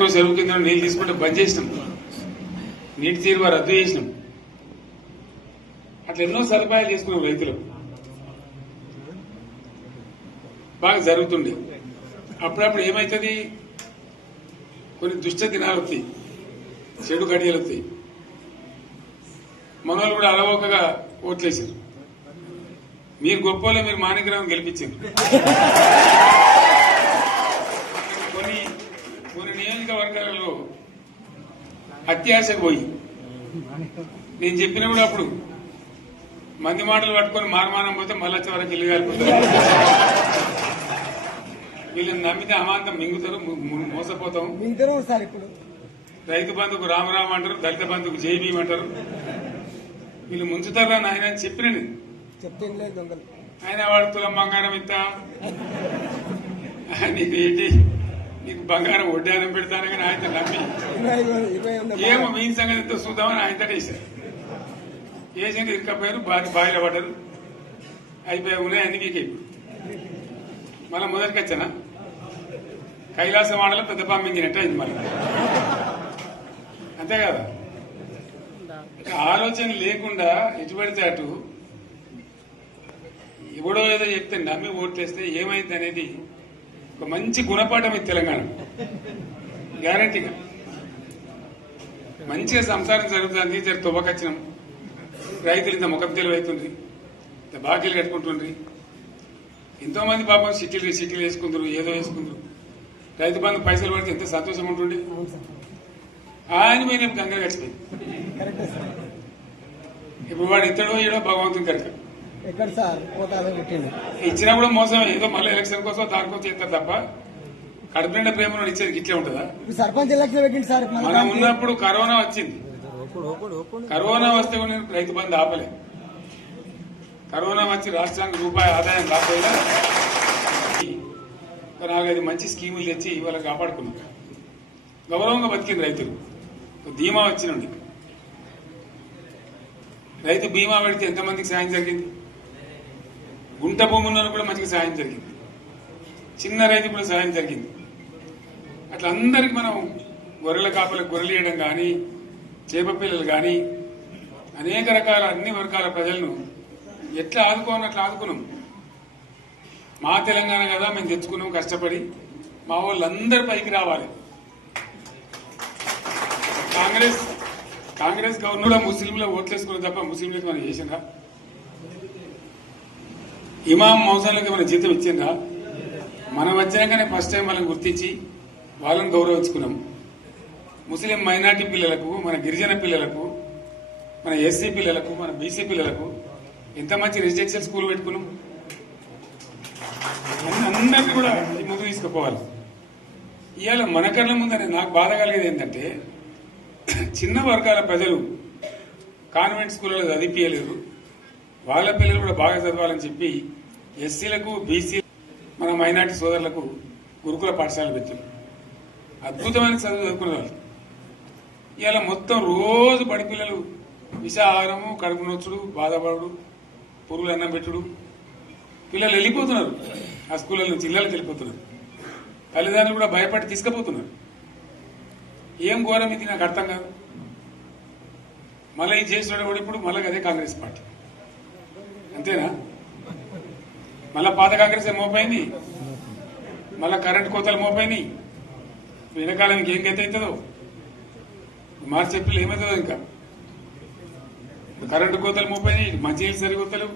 ఎక్కడో చెరువు కింద నీళ్ళు తీసుకుంటే బంద్ చేసినాం, నీటి తీరువ రద్దు చేసినాం. అట్లా ఎన్నో సదుపాయాలు చేసుకున్నాం. రైతులు బాగా జరుగుతుండే. అప్పుడప్పుడు ఏమవుతుంది, కొన్ని దుష్ట దినాలు వస్తాయి, చెడు గడియలు వస్తాయి. మనోళ్ళు కూడా అలవోకగా ఓట్లేసారు. మీరు గొప్పలో మీరు మాణిక్యరావు గెలిపించారు. కొన్ని నియోజకవర్గాలలో అత్యాశకు పోయి నేను చెప్పిన కూడా అప్పుడు మంది మాటలు పట్టుకొని మారమానం పోతే మళ్ళీ వచ్చే వరకు ఇల్లు కాలిపోతారు. వీళ్ళని నమ్మితే అమాంతం మింగుతారు, మోసపోతాం. రైతు బంధుకు రామరామ అంటారు, దళిత బంధుకు జై భీమ్ అంటారు. వీళ్ళు ముంచుతారా నాయన అని చెప్పిన ఆయన వాడు తులం బంగారం ఇస్తా, నీకు ఏంటి, నీకు బంగారం వడ్డానం పెడతాను కానీ ఆయన నమ్మి ఏమో మీ సంగతి ఎంతో చూద్దామని ఆయన వేశారు. వేసింది ఇరుకపోయారు, బావిలో పడ్డారు, అయిపోయి ఉన్నాయి అన్ని మీకు. మళ్ళీ మొదటికి వచ్చానా కైలాస వాడలో పెద్ద పంపించినట్టు అయింది మళ్ళీ. అంతే కదా, ఆలోచన లేకుండా ఎటు పడితే అటు ఎవడో ఏదో చెప్తే నమ్మి ఓట్లేస్తే ఏమైంది అనేది ఒక మంచి గుణపాఠం ఇది తెలంగాణ. గ్యారంటీగా మంచిగా సంసారం జరుగుతుంది. జర తువ్వకొచ్చినాం, రైతులు ఇంత ముఖం తెలివైతుంది, ఇంత బాకీలు కట్టుకుంటుండ్రి. ఎంతో మంది పాపం సిటీలు వేసుకుందరు, ఏదో వేసుకుందరు. రైతు బంధు పైసలు పడితే ఎంత సంతోషం ఉంటుండే. ఆయన మీద గంగలు గడిచిపోయింది. ఇప్పుడు వాడు ఇతడో ఏడో భగవంతుని కనుక ఇచ్చినా కూడా మోసం. ఏదో మళ్ళీ ఎలక్షన్ కోసం దానికోసం చేస్తారు తప్ప కడుపు నిండా ప్రేమ ఇచ్చేది ఇట్లే ఉంటుందా? సర్పంచ్ ఎలక్షన్ పెట్టింది సార్. మనం ఉన్నప్పుడు కరోనా వచ్చింది. కరోనా వస్తే కూడా నేను రైతు బంధు ఆపలే. కరోనా వచ్చి రాష్ట్రానికి రూపాయి ఆదాయం రాకపోయినా 4-5 మంచి స్కీములు తెచ్చి వాళ్ళకి కాపాడుకున్నాం. గౌరవంగా బతికింది రైతులు. బీమా వచ్చినండి, రైతు బీమా పెడితే ఎంతమందికి సాయం జరిగింది. గుంట భూములను కూడా మంచిగా సాయం జరిగింది. చిన్న రైతు కూడా సాయం జరిగింది. అట్లా అందరికి మనం గొర్రెల కాపలకు గొర్రెలు వేయడం కానీ, చేప పిల్లలు కానీ, అనేక రకాల అన్ని వర్గాల ప్రజలను ఎట్లా ఆదుకోని అట్లా ఆదుకున్నాం. మా తెలంగాణ కదా మేము తెచ్చుకున్నాం కష్టపడి. మా వాళ్ళందరూ పైకి రావాలి. కాంగ్రెస్ గవర్నర్ ముస్లింలు ఓట్లేసుకున్న తప్ప ముస్లింలకు మనం చేసిందా? ఇమాం మౌజాలకు మన జీతం ఇచ్చిందా? మనం వచ్చినాకనే ఫస్ట్ టైం వాళ్ళని గుర్తించి వాళ్ళని గౌరవించుకున్నాం. ముస్లిం మైనార్టీ పిల్లలకు, మన గిరిజన పిల్లలకు, మన ఎస్సీ పిల్లలకు, మన బీసీ పిల్లలకు ఎంత మంచి రెసిడెన్షియల్ స్కూల్ పెట్టుకున్నాం. అందరినీ కూడా ముందు తీసుకుపోవాలి. ఇవాళ మన కళ్ళ ముందని నాకు బాధ కలిగేది ఏంటంటే, చిన్న వర్గాల ప్రజలు కాన్వెంట్ స్కూళ్ళలో చదివించలేరు. వాళ్ళ పిల్లలు కూడా బాగా చదవాలని చెప్పి ఎస్సీలకు, బీసీ, మన మైనార్టీ సోదరులకు గురుకుల పాఠశాలలు పెట్టారు. అద్భుతమైన చదువు చదువుకునే వాళ్ళు. ఇవాళ మొత్తం రోజు బడి పిల్లలు విషాహారము, కడుపు నొచ్చుడు, బాధపడు, పురుగులు అన్నం పెట్టుడు. పిల్లలు వెళ్ళిపోతున్నారు ఆ స్కూళ్ళ నుంచి, ఇళ్ళకి వెళ్ళిపోతున్నారు. తల్లిదండ్రులు కూడా భయపడి తీసుకుపోతున్నారు. ఏం ఘోరం ఇది నాకు అర్థం కాదు. మళ్ళీ ఇది చేసిన కూడా ఇప్పుడు మళ్ళీ అదే కాంగ్రెస్ పార్టీ. అంతేనా? మళ్ళా పాత కాంగ్రెస్ మోపైంది, మళ్ళా కరెంటు కోతలు మోపైనాయి. వెనకాలం ఇంకేం గతి అవుతుందో మార్చి ఏప్రిల్ ఏమవుతుందో. ఇంకా కరెంటు కోతలు మోపైనాయి, మంచినీళ్ళు సరికొత్తలు,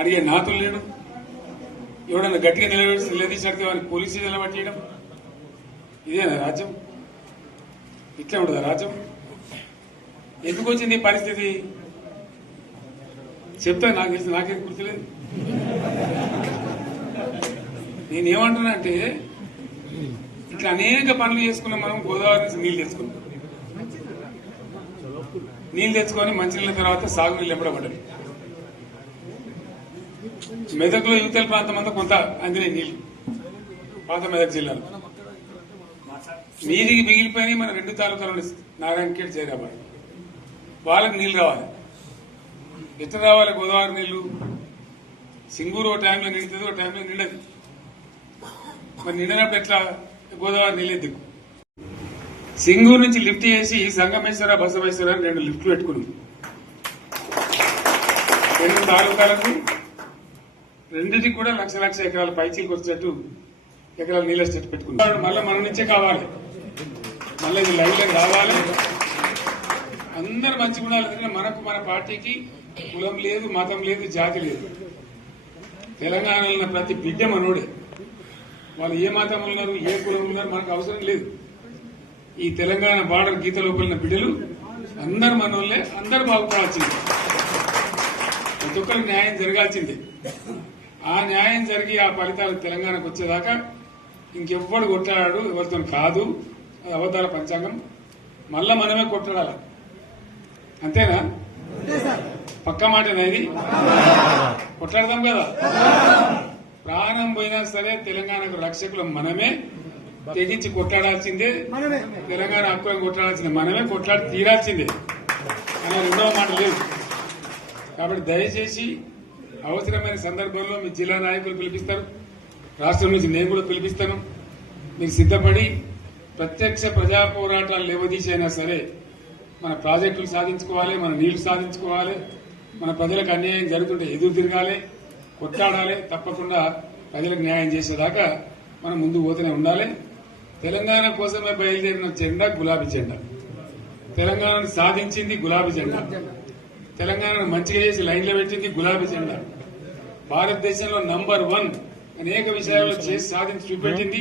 అడిగే నాతులు లేడు. ఎవడన్నా గట్టిగా నిలదీసినడితే వారికి పోలీస్ స్టేషన్లో పట్టేయడం. ఇదేనా రాజ్యం? ఇట్లా ఉండదా రాజ్యం? ఎందుకు వచ్చింది ఈ పరిస్థితి చెప్తా. నాకు తెలిసి నాకేం గుర్తులేదు. నేనేమంటున్నా అంటే, ఇట్లా అనేక పనులు చేసుకున్నాం మనం. గోదావరి నుంచి నీళ్లు తెచ్చుకున్నాం. నీళ్లు తెచ్చుకొని మంచినీళ్ళ తర్వాత సాగునీళ్ళు ఎంపడబడ్డాయి. మెదక్లో యువతల ప్రాంతం అంతా కొంత అందినాయి నీళ్లు, పాత మెదక్ జిల్లాలో. మీదికి మిగిలిపోయినాయి మన 2 తాలూకాలు, నారాయణఖేడ్, జైరాబాద్. వాళ్ళకి నీళ్లు రావాలి. ఎట్లా రావాలి గోదావరి నీళ్లు? సింగూరు ఒక టైంలో నిండుతుంది, ఒక టైంలో నిండదు. మరి నిండినప్పుడు ఎట్లా గోదావరి నీళ్ళు దిక్కు? సింగూరు నుంచి లిఫ్ట్ చేసి సంగమేశ్వర బసవేశ్వర అని 2 లిఫ్ట్లు పెట్టుకున్నాం. 2 తాలూకాలకు రెండింటికి కూడా లక్ష ఎకరాల పైచీలకు వచ్చేట్టు ఎకరాల నీళ్ళ స్టేట్ పెట్టుకున్నాం. మళ్ళీ మన నుంచే కావాలి, మళ్ళీ ఇది లైవ్లోకి రావాలి. అందరు మంచి గుణాలు. ఎందుకంటే మనకు మన పార్టీకి కులం లేదు, మతం లేదు, జాతి లేదు. తెలంగాణలో ఉన్న ప్రతి బిడ్డ మనోడే. వాళ్ళు ఏ మతం ఉన్నారు, ఏ కులం ఉన్నారు మనకు అవసరం లేదు. ఈ తెలంగాణ బార్డర్ గీత లోపలిన బిడ్డలు అందరు మనోళ్ళే, అందరు బాగుపడాల్సిందే. ప్రతి ఒక్కరికి న్యాయం జరగాల్సిందే. ఆ న్యాయం జరిగి ఆ ఫలితాలు తెలంగాణకు వచ్చేదాకా ఇంకెవ్వడు కొట్లాడాడు, ఎవరితో కాదు. అది అవతార పంచాంగం. మళ్ళా మనమే కొట్లాడాలి. అంతేనా? పక్క మాట ఇది. కొట్లాడదాం కదా. ప్రాణం పోయినా సరే తెలంగాణకు రక్షకులు మనమే. తెగించి కొట్లాడాల్సిందే. తెలంగాణ హక్కులను కొట్లాడాల్సిందే మనమే. కొట్లాడి తీరాల్సిందే అనే రెండవ మాట లేదు. కాబట్టి దయచేసి అవసరమైన సందర్భంలో మీ జిల్లా నాయకులు పిలిపిస్తారు, రాష్ట్రం నుంచి నేను కూడా పిలిపిస్తాను. మీరు సిద్ధపడి ప్రత్యక్ష ప్రజా పోరాటాలు లేవదీసైనా సరే మన ప్రాజెక్టులు సాధించుకోవాలి, మన నీళ్లు సాధించుకోవాలి, మన ప్రజలకు అన్యాయం జరుగుతుంటే ఎదురు తిరగాలి, కొట్లాడాలి. తప్పకుండా ప్రజలకు న్యాయం చేసేదాకా మనం ముందు పోతూనే ఉండాలి. తెలంగాణ కోసమే బయలుదేరిన జెండా గులాబీ జెండా. తెలంగాణను సాధించింది గులాబీ జెండా. తెలంగాణను మంచిగా చేసి లైన్లో పెట్టింది గులాబీ జెండా. భారతదేశంలో నంబర్ 1 అనేక విషయాల్లో చేసి సాధించి చూపెట్టింది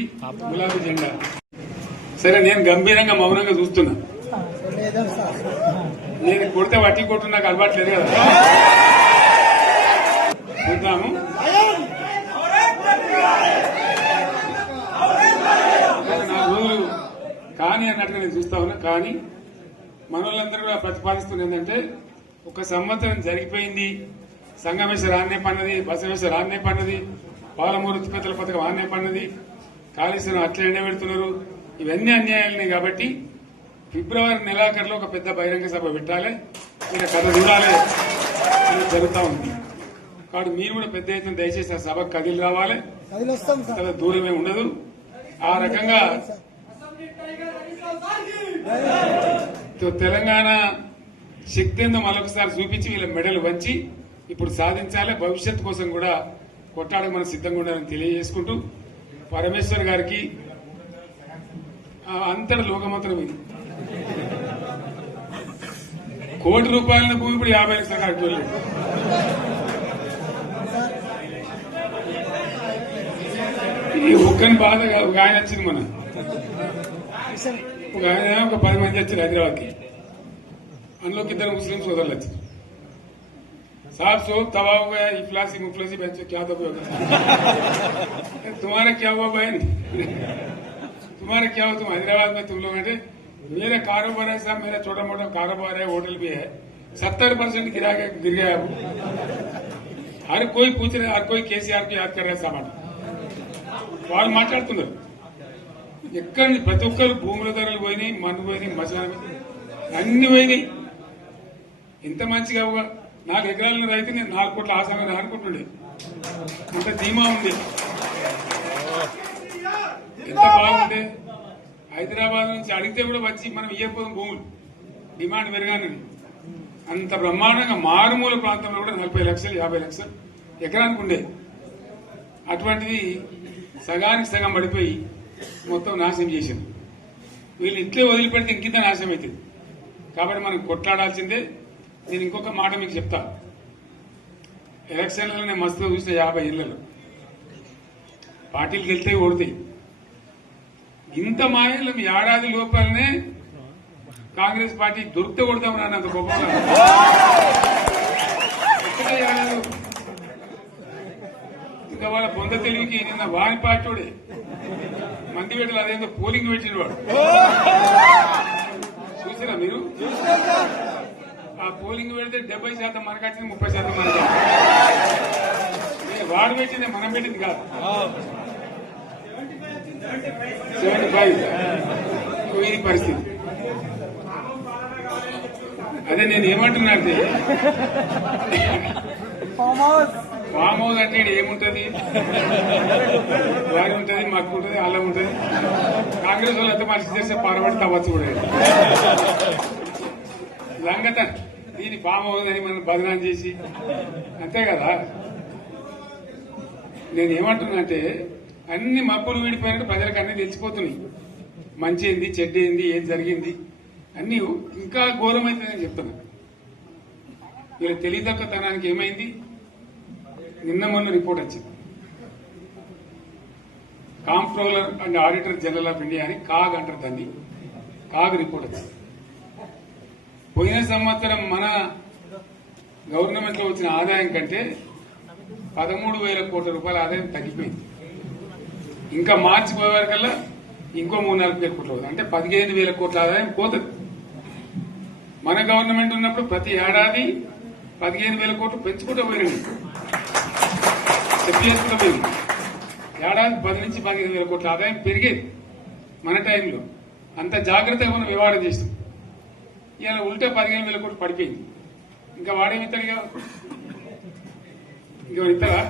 గులాబీ జెండా. సరే, నేను గంభీరంగా మౌనంగా చూస్తున్నా. నేను కొడితే వట్టి కొట్టు నాకు అలవాట్లేదు కదా. చూద్దాము. నా రోజులు కానీ అన్నట్టుగా నేను చూస్తా ఉన్నా. కానీ మనోళ్ళందరూ కూడా ప్రతిపాదిస్తున్న ఏంటంటే, 1 సంవత్సరం జరిగిపోయింది. సంగమేశ్వర ఆన్నే పన్నది, బసవేశ్వర ఆన్నే పన్నది, పాలమూరు ఉత్పత్తుల పథకం ఆన్నే పన్నది, కాళేశ్వరం అట్లనే పెడుతున్నారు. ఇవన్నీ అన్యాయాలని. కాబట్టి ఫిబ్రవరి నెలాఖరులో ఒక పెద్ద బహిరంగ సభ పెట్టాలి, మీరు కథ చూడాలి అని జరుగుతూ ఉంది. కాబట్టి మీరు కూడా పెద్ద ఎత్తున దయచేసి ఆ సభకు కదిలి రావాలి. కదా దూరమే ఉండదు. ఆ రకంగా తెలంగాణ శక్తి ఏందో మరొకసారి చూపించి వీళ్ళ మెడలు వంచి ఇప్పుడు సాధించాలి. భవిష్యత్తు కోసం కూడా కొట్టాడకు మనం సిద్ధంగా ఉండాలని తెలియజేసుకుంటూ, పరమేశ్వర్ గారికి అంతటి లోకమంతరం ఇది. ₹1,00,00,000 భూమి ఇప్పుడు 50 లక్షల కట్టుకోలేదు. ఈ ఒక్కని బాధ ఒక ఆయన వచ్చింది. మన ఒక ఆయన ఒక 10 మంది వచ్చారు హైదరాబాద్కి. అందులోకి 2 ముస్లిం సోదరులు వచ్చారు. साहब सोब तबाह हो गया, इफलासी मुफलसी बच्चे क्या दबे होगा. तुम्हारा क्या हुआ बहन, तुम्हारा क्या हुआ? तुम हैदराबाद में तुम लोग हैं. मेरा कारोबार है साहब, मेरा छोटा मोटा कारोबार है, होटल भी है. 70% गिर गया. हर कोई पूछ रहे, हर कोई केसीआर को याद कर रहा है सामान. వాళ్ళు మాట్లాడుతున్నారు. ఎక్కడ ప్రతి ఒక్కరు భూముల ధరలు పోయినాయి, మన్ను పోయినాయి, మసాలా అన్ని పోయినాయి. ఇంత మంచిగా 4 ఎకరాల రైతు నేను 4 కోట్ల ఆసామని అనుకుంటుండే. అంత ధీమా ఉంది. ఎంత బాగుంటే హైదరాబాద్ నుంచి అడిగితే కూడా వచ్చి మనం ఇయ్యకపోదాం భూములు, డిమాండ్ పెరగానని. అంత బ్రహ్మాండంగా మారుమూల ప్రాంతంలో కూడా 40 లక్షలు 50 లక్షలు ఎకరానికి ఉండే. అటువంటిది సగానికి సగం పడిపోయి మొత్తం నాశనం చేశారు. వీళ్ళు ఇట్లే వదిలిపెడితే ఇంకింత నాశనం అవుతుంది. కాబట్టి మనం కొట్లాడాల్సిందే. నేను ఇంకొక మాట మీకు చెప్తా. ఎలక్షన్లలో నేను మస్తుగా చూసిన 50 ఇళ్లలో పార్టీలకు వెళ్తే ఓడతాయి. ఇంత మాయలు ఏడాది లోపలనే కాంగ్రెస్ పార్టీ దొరికితే కొడతాం రానంత గొప్పగా. ఇంకా వాళ్ళ పొంద తెలివికి నిన్న వారి పార్టీడే మంది పెట్టాలి. అదేందో పోలింగ్ పెట్టిన వాడు చూసారా మీరు? ఆ పోలింగ్ పెడితే 70% మనకు వచ్చింది, 30% మనకి. వాడు పెట్టింది, మనం పెట్టింది కాదు. 75 ఇది పరిస్థితి. అదే నేను ఏమంటున్నా అంటే ఫామ్ హౌస్ అంటే ఈడ ఏముంటది, వారి ఉంటది, మాకు ఉంటది, అల్లం ఉంటది. కాంగ్రెస్ వాళ్ళు ఎంత మనిషి చేస్తే పారబడి తవ్వచ్చు కూడా లంగత దీని ఫామ్ హౌస్ అని మనం బదనాం చేసి అంతే కదా. నేను ఏమంటున్నా అంటే అన్ని మబ్బులు వీడిపోయినట్టు ప్రజలకు అన్ని తెలిసిపోతున్నాయి. మంచి ఏంది, చెడ్డ ఏంది, ఏం జరిగింది అన్ని ఇంకా ఘోరమైతుందని చెప్తున్నా. వీళ్ళ తెలియదక్కతనానికి ఏమైంది, నిన్న మొన్న రిపోర్ట్ వచ్చింది. Comptroller and auditor general of India అని కాగ్ అంటారు దాన్ని. కాగ్ రిపోర్ట్ వచ్చింది. పోయిన సంవత్సరం మన గవర్నమెంట్ లో వచ్చిన ఆదాయం కంటే 13,000 కోట్ల రూపాయల ఆదాయం తగ్గిపోయింది. ఇంకా మార్చి పోయేవరకల్లా ఇంకో 3-4 కోట్ల అవుతుంది. అంటే 15,000 కోట్ల ఆదాయం పోతుంది. మన గవర్నమెంట్ ఉన్నప్పుడు ప్రతి ఏడాది 15,000 కోట్లు పెంచుకుంటూ పోయింది, చెప్పేసుకుంటూ పోయింది. ఏడాది 10 నుంచి 15,000 కోట్ల ఆదాయం పెరిగేది మన టైంలో. అంత జాగ్రత్తగా మనం వ్యవహారం చేస్తాం. ఇలా ఉల్టా 15,000 కోట్లు పడిపోయింది. ఇంకా వాడేమిస్తాడుగా, ఇంకా ఇస్తారా?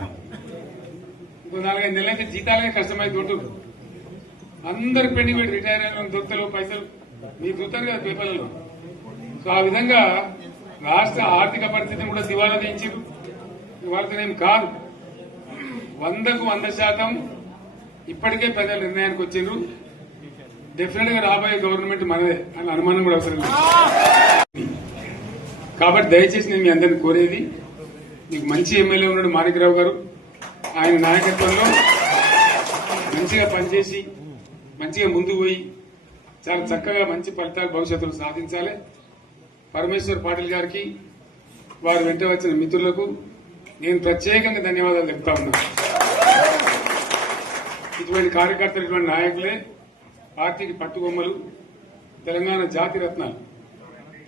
ఇంకో 4-5 నెలలైతే జీతాలే కష్టమైంది ఉంటుంది. అందరికి పెండింగ్ పెట్టి రిటైర్ అయిన దొరుకుతలు పైసలు మీరు చూస్తారు కదా పేపర్లలో. సో ఆ విధంగా రాష్ట్ర ఆర్థిక పరిస్థితిని కూడా దివాలా తీయించారు. వాళ్ళతోనేం కాదు, 100కు 100% ఇప్పటికే ప్రజల నిర్ణయానికి వచ్చిండ్రు. డెఫినెట్ గా రాబోయే గవర్నమెంట్ మనదే అని అనుమానం కూడా అవసరం లేదు. కాబట్టి దయచేసి నేను మీ అందరిని కోరేది, మీకు మంచి ఎమ్మెల్యే ఉన్నాడు మాణిక్రావు గారు. ఆయన నాయకత్వంలో మంచిగా పనిచేసి మంచిగా ముందుకు పోయి చాలా చక్కగా మంచి ఫలితాలు భవిష్యత్తులో సాధించాలి. పరమేశ్వర్ పాటిల్ గారికి, వారు వెంట వచ్చిన మిత్రులకు నేను ప్రత్యేకంగా ధన్యవాదాలు చెప్తా ఉన్నాను. ఇటువంటి కార్యకర్తలు, ఇటువంటి నాయకులే పార్టీకి పట్టుబొమ్మలు, తెలంగాణ జాతి రత్నాలు.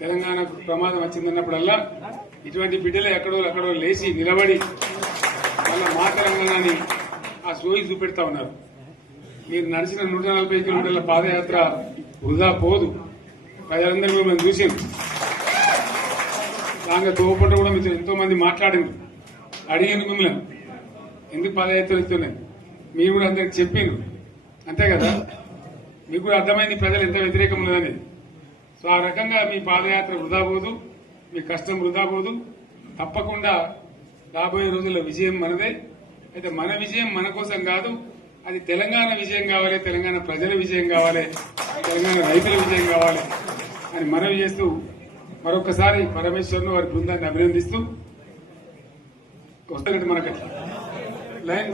తెలంగాణకు ప్రమాదం వచ్చిందన్నప్పుడల్లా ఇటువంటి బిడ్డలే అక్కడో లేచి నిలబడి వాళ్ళ మాతరంగాన్ని ఆ సోయి చూపెడతా ఉన్నారు. మీరు నడిచిన 140 కిలోమీటర్ల పాదయాత్ర వృధా పోదు. ప్రజలందరూ మిమ్మల్ని చూసింది. దాంట్లో తోపట కూడా మీతో ఎంతో మంది మాట్లాడింది, అడిగింది మిమ్మల్ని ఎందుకు పాదయాత్ర ఇస్తున్నాయి. మీరు కూడా అందరికి చెప్పిండ్రు, అంతే కదా. మీకు కూడా అర్థమైంది ప్రజలు ఎంత వ్యతిరేకం ఉన్నదనేది. సో ఆ రకంగా మీ పాదయాత్ర వృధా పోదు, మీ కష్టం వృధా పోదు. తప్పకుండా రాబోయే రోజుల్లో విజయం మనదే. అయితే మన విజయం మన కోసం కాదు, అది తెలంగాణ విజయం కావాలి, తెలంగాణ ప్రజల విజయం కావాలి, తెలంగాణ రైతుల విజయం కావాలి అని మనవి చేస్తూ మరొకసారి పరమేశ్వర్ను వారి బృందాన్ని అభినందిస్తూ వస్తున్నట్టు మనకి లైన్